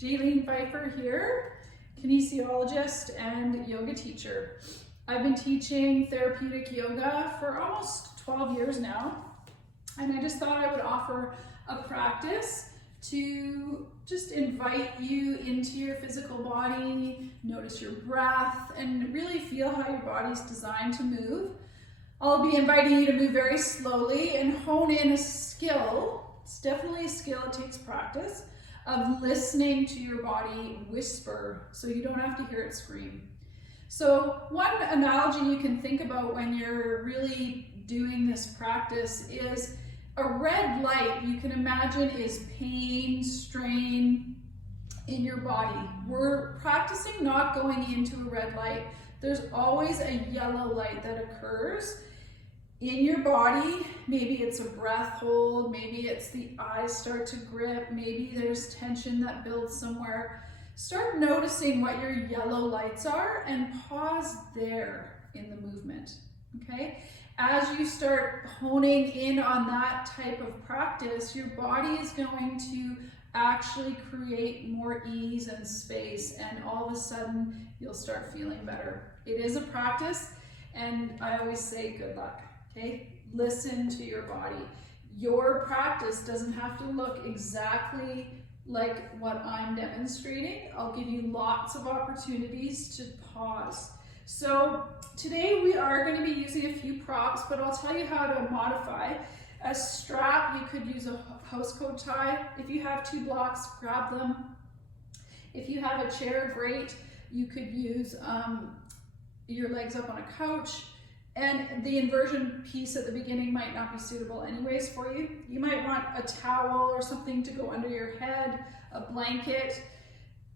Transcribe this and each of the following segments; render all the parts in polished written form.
Jaylene Pfeifer here, kinesiologist and yoga teacher. I've been teaching therapeutic yoga for almost 12 years now, and I just thought I would offer a practice to just invite you into your physical body, notice your breath, and really feel how your body's designed to move. I'll be inviting you to move very slowly and hone in a skill. It's definitely a skill, it takes practice, of listening to your body whisper so you don't have to hear it scream. So one analogy you can think about when you're really doing this practice is a red light. You can imagine is pain, strain in your body. We're practicing not going into a red light. There's always a yellow light that occurs in your body. Maybe it's a breath hold, maybe it's the eyes start to grip, maybe there's tension that builds somewhere. Start noticing what your yellow lights are and pause there in the movement, okay? As you start honing in on that type of practice, your body is going to actually create more ease and space, and all of a sudden you'll start feeling better. It is a practice, and I always say good luck. Okay, listen to your body. Your practice doesn't have to look exactly like what I'm demonstrating. I'll give you lots of opportunities to pause. So today we are going to be using a few props, but I'll tell you how to modify. A strap, you could use a housecoat tie. If you have 2 blocks, grab them. If you have a chair, great. You could use your legs up on a couch. And the inversion piece at the beginning might not be suitable anyways for you. You might want a towel or something to go under your head, a blanket,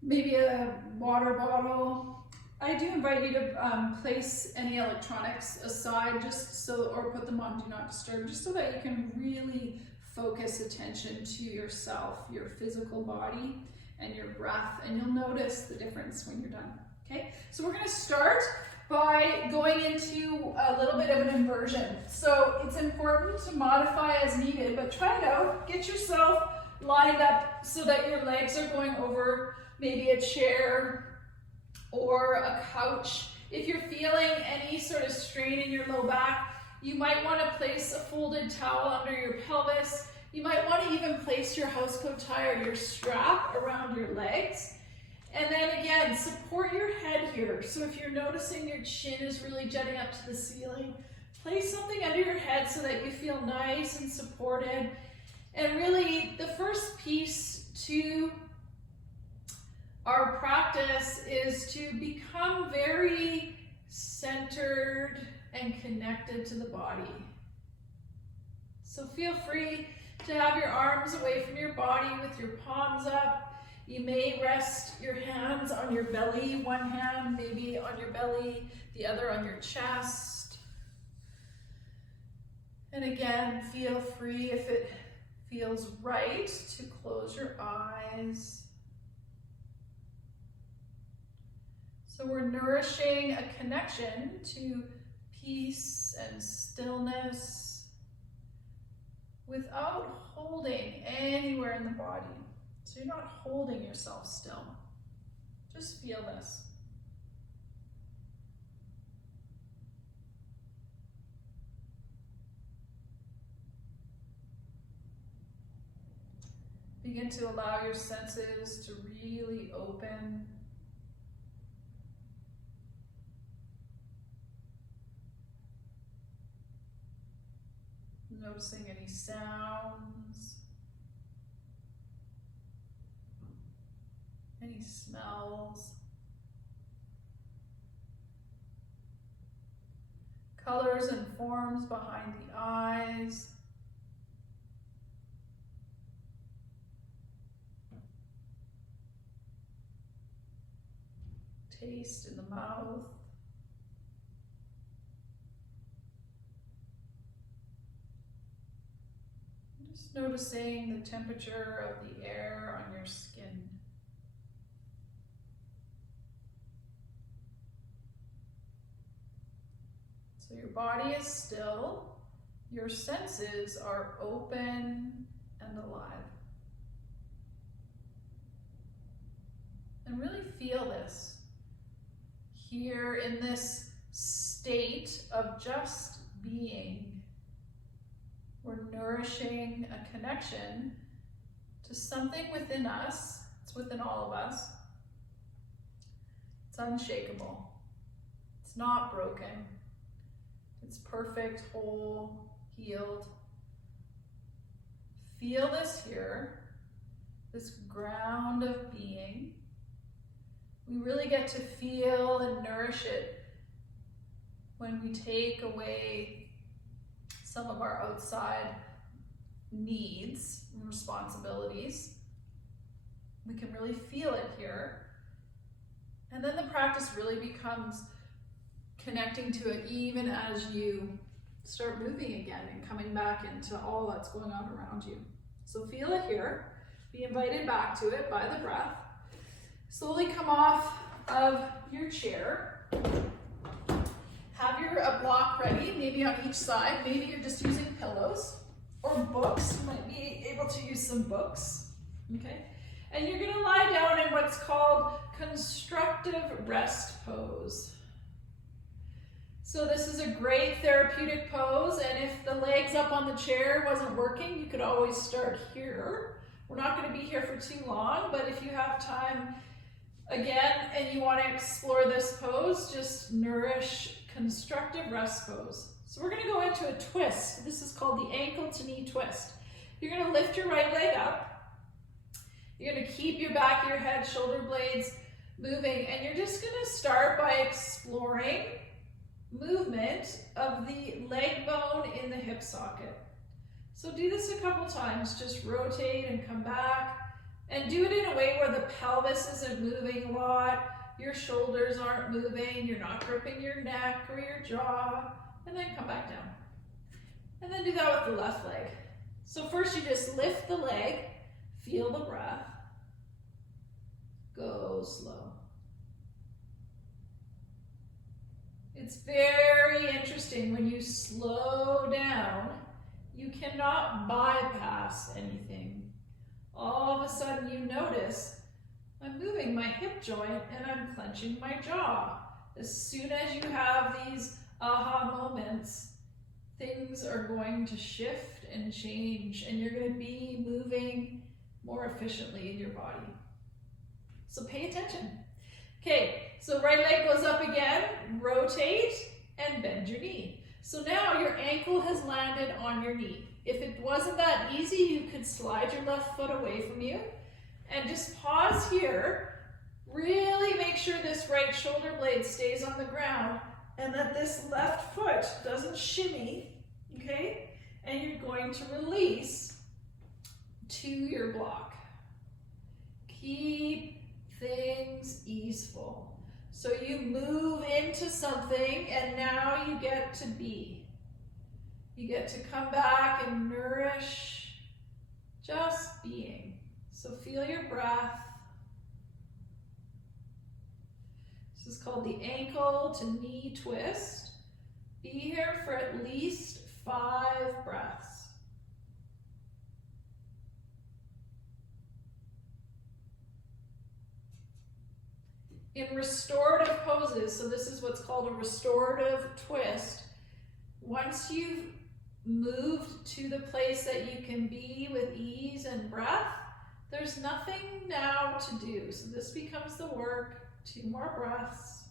maybe a water bottle. I do invite you to place any electronics aside or put them on Do Not Disturb, just so that you can really focus attention to yourself, your physical body and your breath, and you'll notice the difference when you're done. Okay, so we're going to start by going into a little bit of an inversion. So it's important to modify as needed, but try it out. Get yourself lined up so that your legs are going over maybe a chair or a couch. If you're feeling any sort of strain in your low back, you might want to place a folded towel under your pelvis. You might want to even place your housecoat tie or your strap around your legs. And then again, support your head here. So if you're noticing your chin is really jutting up to the ceiling, place something under your head so that you feel nice and supported. And really, the first piece to our practice is to become very centered and connected to the body. So feel free to have your arms away from your body with your palms up. You may rest your hands on your belly, one hand maybe on your belly, the other on your chest. And again, feel free, if it feels right, to close your eyes. So we're nourishing a connection to peace and stillness without holding anywhere in the body. So you're not holding yourself still. Just feel this. Begin to allow your senses to really open. Noticing any sounds, any smells, colors and forms behind the eyes, taste in the mouth, just noticing the temperature of the air on your skin. So your body is still, your senses are open and alive. And really feel this. Here in this state of just being, we're nourishing a connection to something within us. It's within all of us. It's unshakable. It's not broken. It's perfect, whole, healed. Feel this here, this ground of being. We really get to feel and nourish it when we take away some of our outside needs and responsibilities. We can really feel it here. And then the practice really becomes connecting to it even as you start moving again and coming back into all that's going on around you. So feel it here. Be invited back to it by the breath. Slowly come off of your chair. Have your block ready, maybe on each side. Maybe you're just using pillows or books. You might be able to use some books. Okay? And you're gonna lie down in what's called constructive rest pose. So this is a great therapeutic pose, and if the legs up on the chair wasn't working, you could always start here. We're not gonna be here for too long, but if you have time again and you wanna explore this pose, just nourish constructive rest pose. So we're gonna go into a twist. This is called the ankle to knee twist. You're gonna lift your right leg up. You're gonna keep your back of your head, shoulder blades moving, and you're just gonna start by exploring movement of the leg bone in the hip socket. So do this a couple times, just rotate and come back, and do it in a way where the pelvis isn't moving a lot, your shoulders aren't moving, you're not gripping your neck or your jaw, and then come back down. And then do that with the left leg. So first you just lift the leg, feel the breath, go slow. It's very interesting when you slow down, you cannot bypass anything. All of a sudden you notice, I'm moving my hip joint and I'm clenching my jaw. As soon as you have these aha moments, things are going to shift and change, and you're going to be moving more efficiently in your body. So pay attention. Okay, so right leg goes up again, rotate, and bend your knee. So now your ankle has landed on your knee. If it wasn't that easy, you could slide your left foot away from you and just pause here. Really make sure this right shoulder blade stays on the ground and that this left foot doesn't shimmy, okay? And you're going to release to your block. Keep things easeful. So you move into something and now you get to be. You get to come back and nourish just being. So feel your breath. This is called the ankle to knee twist. Be here for at least 5 breaths. In restorative poses, so this is what's called a restorative twist, once you've moved to the place that you can be with ease and breath, there's nothing now to do. So this becomes the work. 2 more breaths.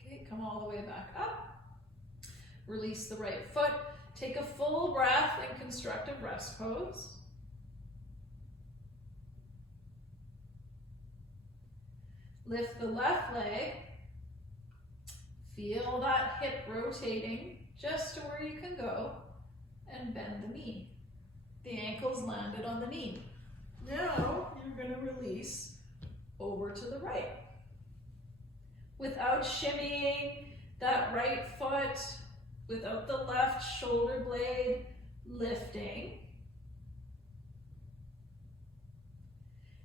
Okay, come all the way back up. Release the right foot. Take a full breath in constructive rest pose. Lift the left leg. Feel that hip rotating just to where you can go, and bend the knee. The ankle's landed on the knee. Now you're going to release over to the right. Without shimmying that right foot, without the left shoulder blade lifting.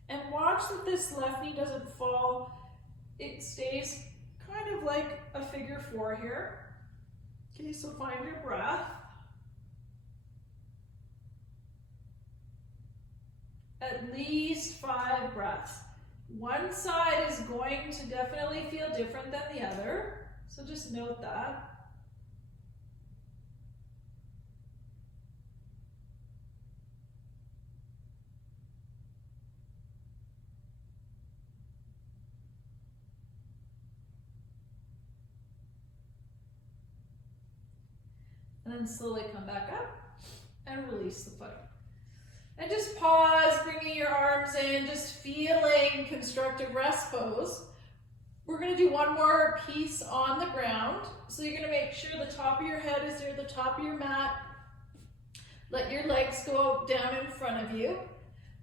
And watch that this left knee doesn't fall. It stays kind of like a figure 4 here. Okay, so find your breath. at least 5 breaths. One side is going to definitely feel different than the other, so just note that. And then slowly come back up and release the foot. And just pause, bringing your arms in, just feeling constructive rest pose. We're going to do one more piece on the ground. So you're going to make sure the top of your head is near the top of your mat. Let your legs go down in front of you.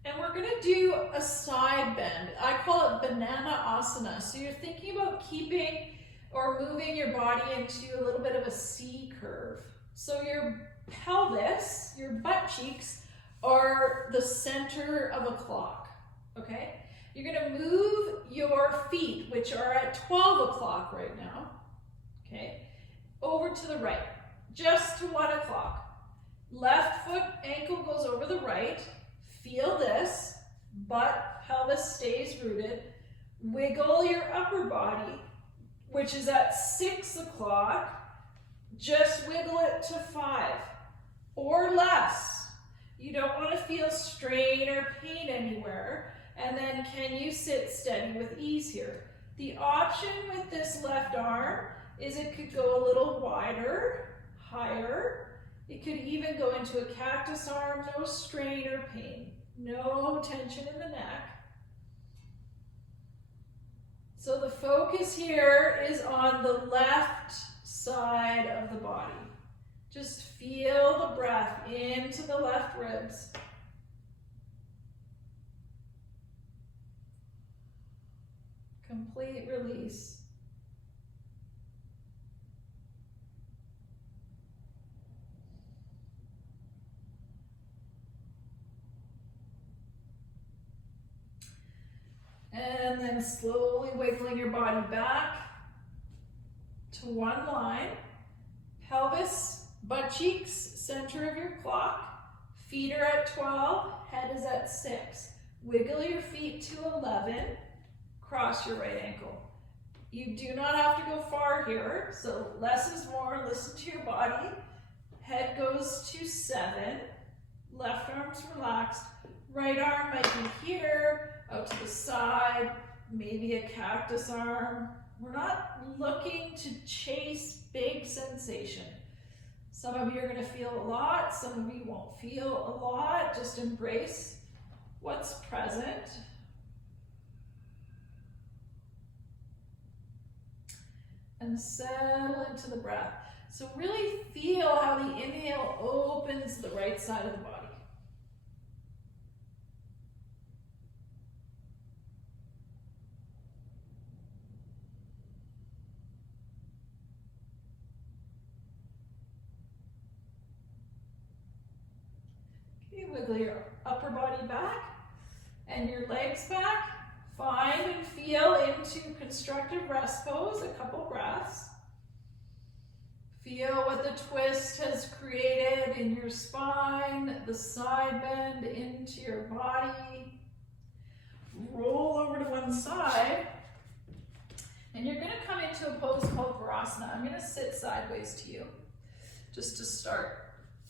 And we're going to do a side bend. I call it banana asana. So you're thinking about keeping or moving your body into a little bit of a C curve. So your pelvis, your butt cheeks, are the center of a clock, okay? You're gonna move your feet, which are at 12 o'clock right now, okay, over to the right, just to 1 o'clock. Left foot ankle goes over the right. Feel this, butt, pelvis stays rooted. Wiggle your upper body, which is at 6 o'clock. Just wiggle it to 5 or less. You don't want to feel strain or pain anywhere. And then can you sit steady with ease here? The option with this left arm is it could go a little wider, higher. It could even go into a cactus arm, no strain or pain. No tension in the neck. So the focus here is on the left side of the body. Just feel the breath into the left ribs. Complete release. And then slowly wiggling your body back to one line. Pelvis, butt cheeks, center of your clock. Feet are at 12, head is at 6. Wiggle your feet to 11. Cross your right ankle. You do not have to go far here, so less is more. Listen to your body. Head goes to 7. Left arm's relaxed. Right arm might be here, out to the side, maybe a cactus arm. We're not looking to chase big sensation. Some of you are going to feel a lot, some of you won't feel a lot. Just embrace what's present. And settle into the breath. So really feel how the inhale opens the right side of the body. Wiggle your upper body back and your legs back. Find and feel into constructive rest pose, a couple breaths. Feel what the twist has created in your spine, the side bend into your body. Roll over to one side. And you're going to come into a pose called Varasana. I'm going to sit sideways to you just to start.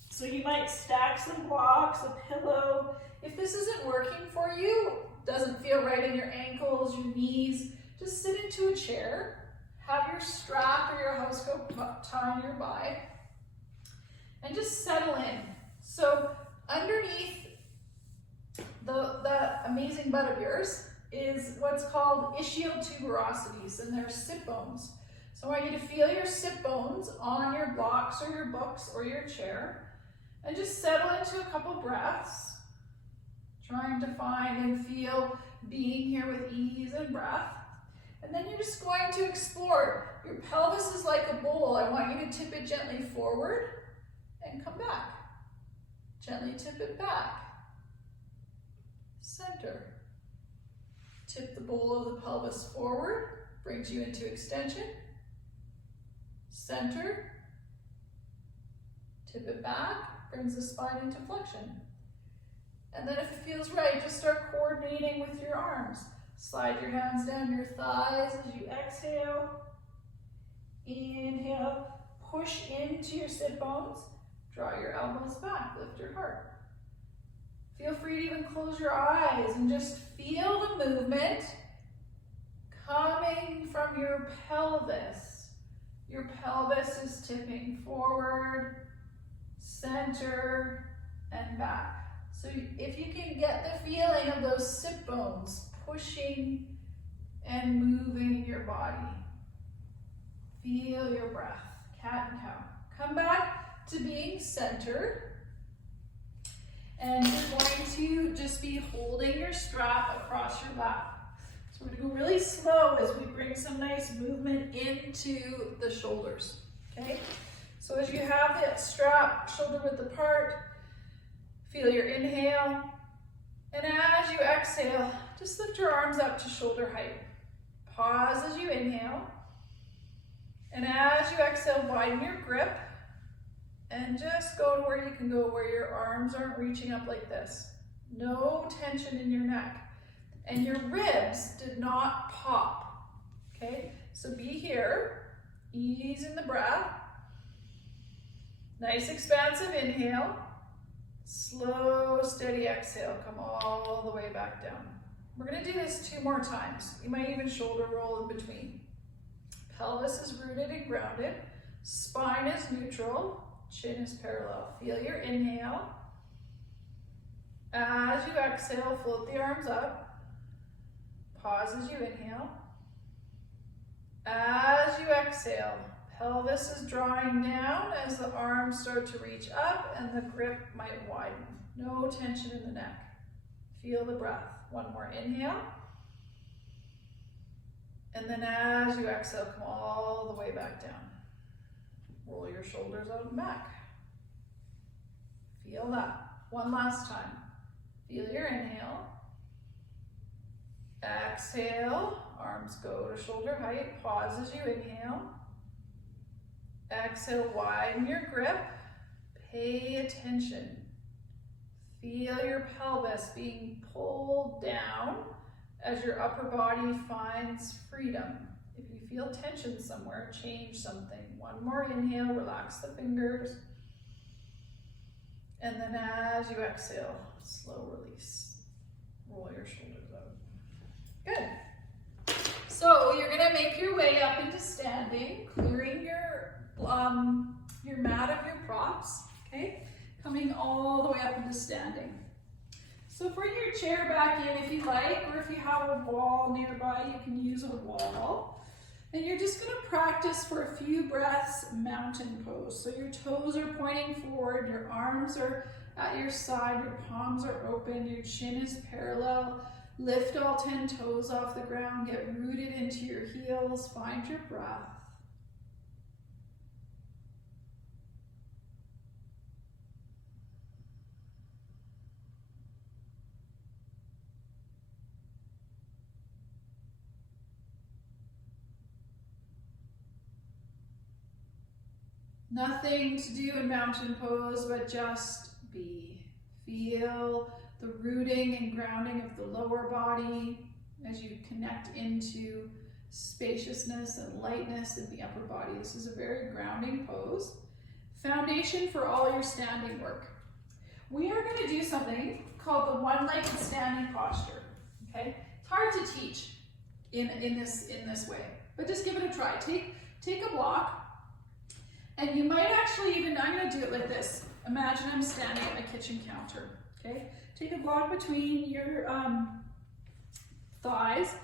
So you might stack some blocks, a pillow. If this isn't working for you, doesn't feel right in your ankles, your knees, just sit into a chair. Have your strap or your housecoat tie nearby. And just settle in. So underneath that amazing butt of yours is what's called ischial-tuberosities, and they're sit bones. So I want you to feel your sit bones on your blocks or your books or your chair. And just settle into a couple breaths, trying to find and feel being here with ease and breath. And then you're just going to explore. Your pelvis is like a bowl. I want you to tip it gently forward and come back. Gently tip it back. Center. Tip the bowl of the pelvis forward, brings you into extension. Center. Tip it back. Brings the spine into flexion. And then if it feels right, just start coordinating with your arms. Slide your hands down your thighs as you exhale. Inhale, push into your sit bones. Draw your elbows back, lift your heart. Feel free to even close your eyes and just feel the movement coming from your pelvis. Your pelvis is tipping forward, center, and back. So if you can get the feeling of those sit bones pushing and moving your body. Feel your breath, cat and cow. Come back to being centered. And you're going to just be holding your strap across your lap. So we're gonna go really slow as we bring some nice movement into the shoulders, okay? So as you have the strap shoulder width apart, feel your inhale. And as you exhale, just lift your arms up to shoulder height. Pause as you inhale. And as you exhale, widen your grip. And just go to where you can go, where your arms aren't reaching up like this. No tension in your neck. And your ribs did not pop, okay? So be here, ease in the breath. Nice expansive inhale. Slow, steady exhale, come all the way back down. We're gonna do this 2 more times. You might even shoulder roll in between. Pelvis is rooted and grounded. Spine is neutral. Chin is parallel. Feel your inhale. As you exhale, float the arms up. Pause as you inhale. As you exhale, pelvis is drawing down as the arms start to reach up and the grip might widen. No tension in the neck. Feel the breath. 1 more inhale. And then as you exhale, come all the way back down. Roll your shoulders out and back. Feel that. 1 last time. Feel your inhale. Exhale. Arms go to shoulder height. Pause as you inhale. Exhale, widen your grip. Pay attention. Feel your pelvis being pulled down as your upper body finds freedom. If you feel tension somewhere, change something. 1 more inhale, relax the fingers. And then as you exhale, slow release. Roll your shoulders out. Good. So you're gonna make your way up into standing, clearing your mat of your props, okay? Coming all the way up into standing. So bring your chair back in if you like, or if you have a wall nearby, you can use a wall. And you're just gonna practice for a few breaths mountain pose. So your toes are pointing forward, your arms are at your side, your palms are open, your chin is parallel. Lift all 10 toes off the ground, get rooted into your heels, find your breath. Nothing to do in mountain pose, but just be. Feel the rooting and grounding of the lower body as you connect into spaciousness and lightness in the upper body. This is a very grounding pose. Foundation for all your standing work. We are going to do something called the one-legged standing posture. Okay, it's hard to teach in this way, but just give it a try. Take a block. And you might actually even, I'm gonna do it like this. Imagine I'm standing at my kitchen counter, okay? Take a block between your thighs,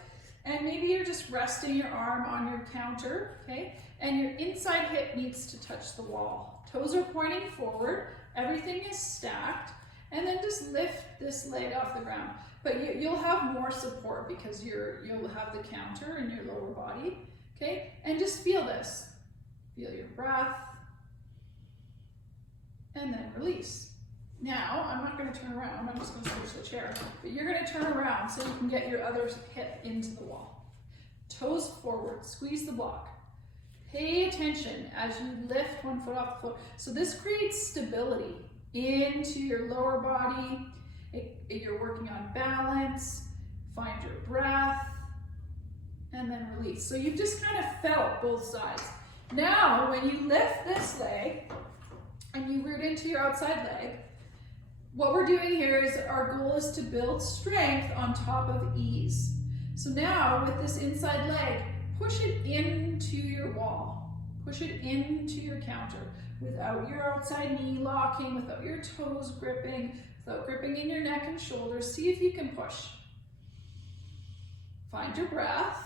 and maybe you're just resting your arm on your counter, okay? And your inside hip needs to touch the wall. Toes are pointing forward, everything is stacked, and then just lift this leg off the ground. But you'll have more support because you'll have the counter in your lower body, okay? And just feel this. Feel your breath, and then release. Now, I'm not going to turn around, I'm just going to switch the chair, but you're going to turn around so you can get your other hip into the wall. Toes forward, squeeze the block. Pay attention as you lift 1 foot off the floor. So this creates stability into your lower body You're working on balance, find your breath, and then release. So you've just kind of felt both sides. Now, when you lift this leg and you root into your outside leg, what we're doing here is our goal is to build strength on top of ease. So now with this inside leg, push it into your wall. Push it into your counter without your outside knee locking, without your toes gripping, without gripping in your neck and shoulders. See if you can push. Find your breath.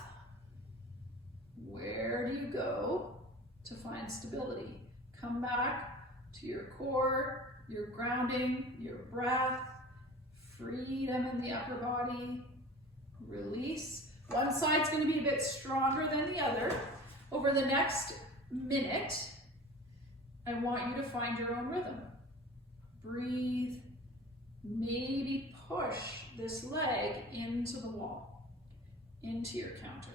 Where do you go to find stability? Come back to your core, your grounding, your breath, freedom in the upper body, release. One side's going to be a bit stronger than the other. Over the next minute, I want you to find your own rhythm. Breathe, maybe push this leg into the wall, into your counter.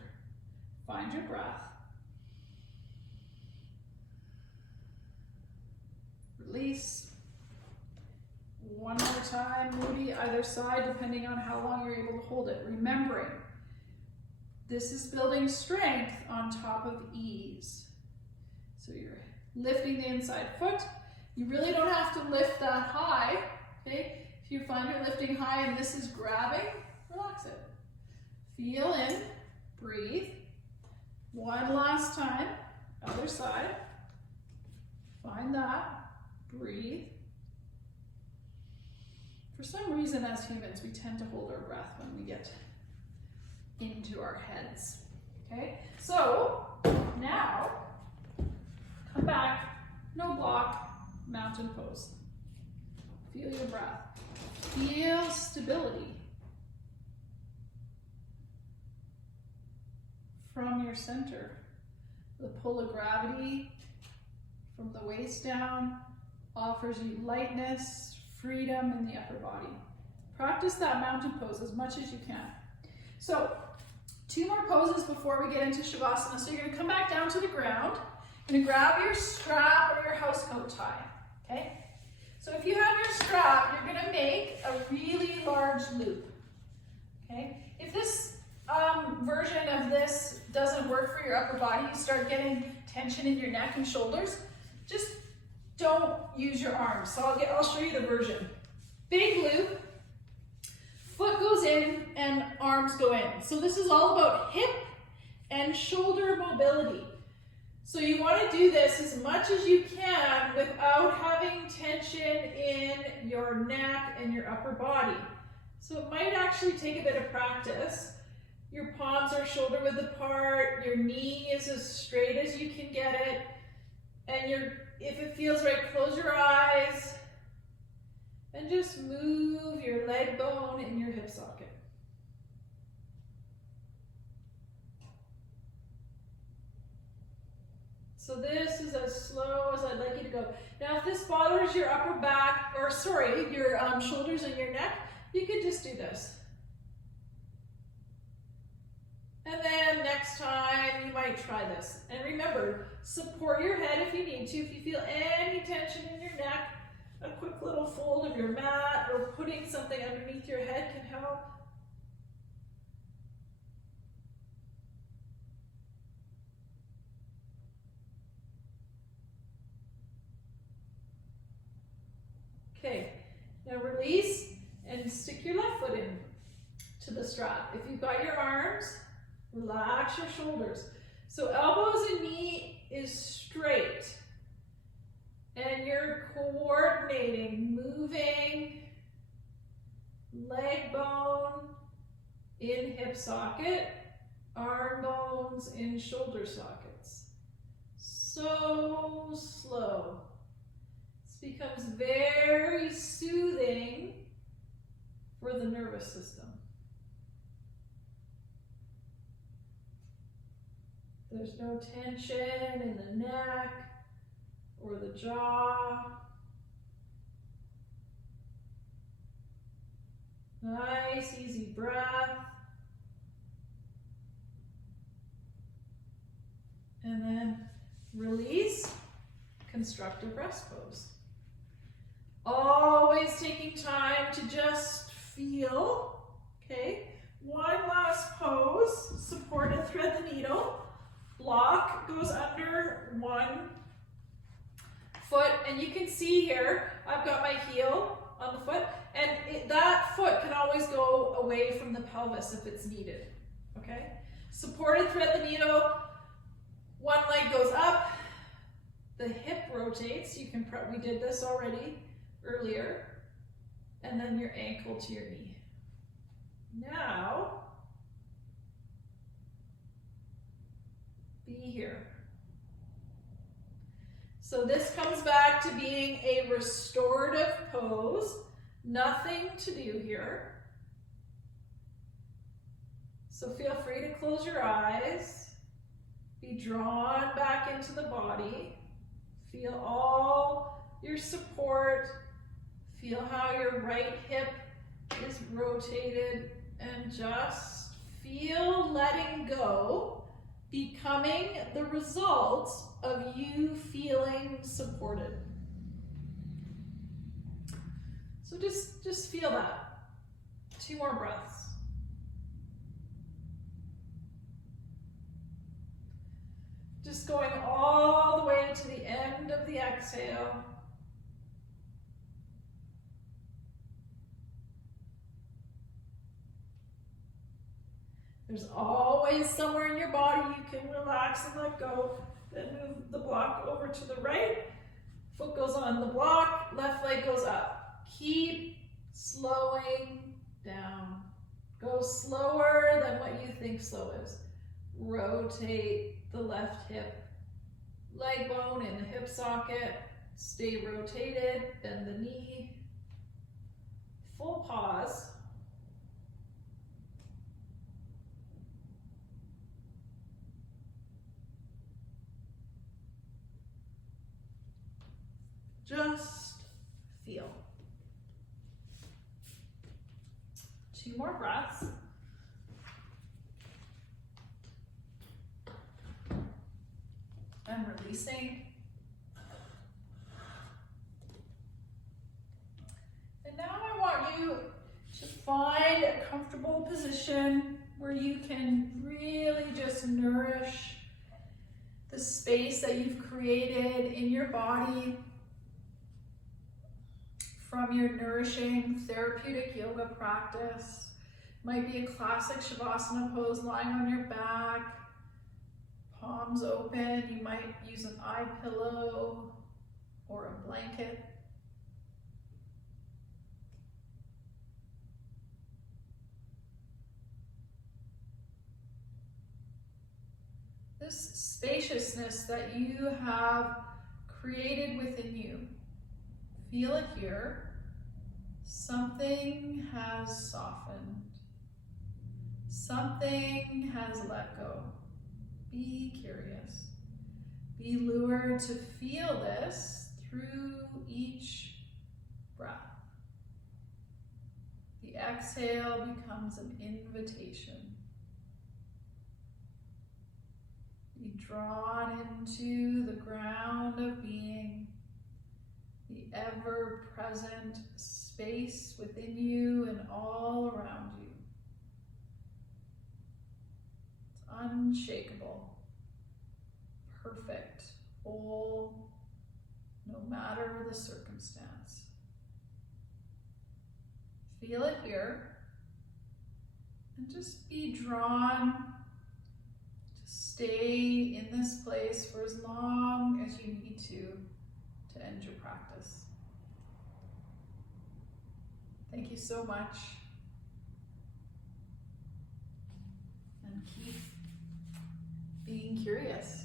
Find your breath. Release. One more time, maybe either side, depending on how long you're able to hold it. Remembering, this is building strength on top of ease. So you're lifting the inside foot. You really don't have to lift that high, okay? If you find you're lifting high and this is grabbing, relax it. Feel in, breathe. One last time, other side. Find that, breathe. For some reason, as humans, we tend to hold our breath when we get into our heads, okay? So, now, come back, no block, mountain pose. Feel your breath. Feel stability from your center. The pull of gravity from the waist down offers you lightness, freedom in the upper body. Practice that mountain pose as much as you can. So, 2 more poses before we get into Shavasana. So you're gonna come back down to the ground. You're gonna grab your strap or your housecoat tie, okay? So if you have your strap, you're gonna make a really large loop, okay? If this version of this doesn't work for your upper body, you start getting tension in your neck and shoulders, just don't use your arms. So I'll show you the version. Big loop, foot goes in and arms go in. So this is all about hip and shoulder mobility. So you want to do this as much as you can without having tension in your neck and your upper body. So it might actually take a bit of practice. Your palms are shoulder width apart, your knee is as straight as you can get it, and if it feels right, close your eyes and just move your leg bone in your hip socket. So this is as slow as I'd like you to go. Now if this bothers your upper back, or sorry, your shoulders and your neck, you could just do this. And then next time you might try this. And remember, support your head if you need to. If you feel any tension in your neck, a quick little fold of your mat or putting something underneath your head can help. Okay, now release and stick your left foot in to the strap. If you've got your arms, relax your shoulders. So elbows and knee is straight. And you're coordinating, moving leg bone in hip socket, arm bones in shoulder sockets. So slow. This becomes very soothing for the nervous system. There's no tension in the neck or the jaw. Nice, easy breath. And then release, constructive rest pose. Always taking time to just feel. Okay, one last pose, supported thread the needle. Block goes under one foot, and you can see here, I've got my heel on the foot, and that foot can always go away from the pelvis if it's needed, okay? Supported thread the needle, one leg goes up, the hip rotates, you can, we did this already earlier, and then your ankle to your knee. Now, be here. So this comes back to being a restorative pose, nothing to do here. So feel free to close your eyes, be drawn back into the body, feel all your support, feel how your right hip is rotated, and just feel letting go becoming the result of you feeling supported. So just feel that. 2 more breaths. Just going all the way to the end of the exhale. There's always somewhere in your body you can relax and let go. Then move the block over to the right. Foot goes on the block, left leg goes up. Keep slowing down. Go slower than what you think slow is. Rotate the left hip. Leg bone in the hip socket. Stay rotated, bend the knee. Full pause. Just feel. 2 more breaths. And releasing. And now I want you to find a comfortable position where you can really just nourish the space that you've created in your body from your nourishing therapeutic yoga practice. Might be a classic Shavasana pose, lying on your back, palms open. You might use an eye pillow or a blanket. This spaciousness that you have created within you, feel it here. Something has softened. Something has let go. Be curious. Be lured to feel this through each breath. The exhale becomes an invitation. Be drawn into the ground of being, the ever-present space within you and all around you. It's unshakable, perfect, whole, no matter the circumstance. Feel it here, and just be drawn to stay in this place for as long as you need to end your practice. Thank you so much. And keep being curious.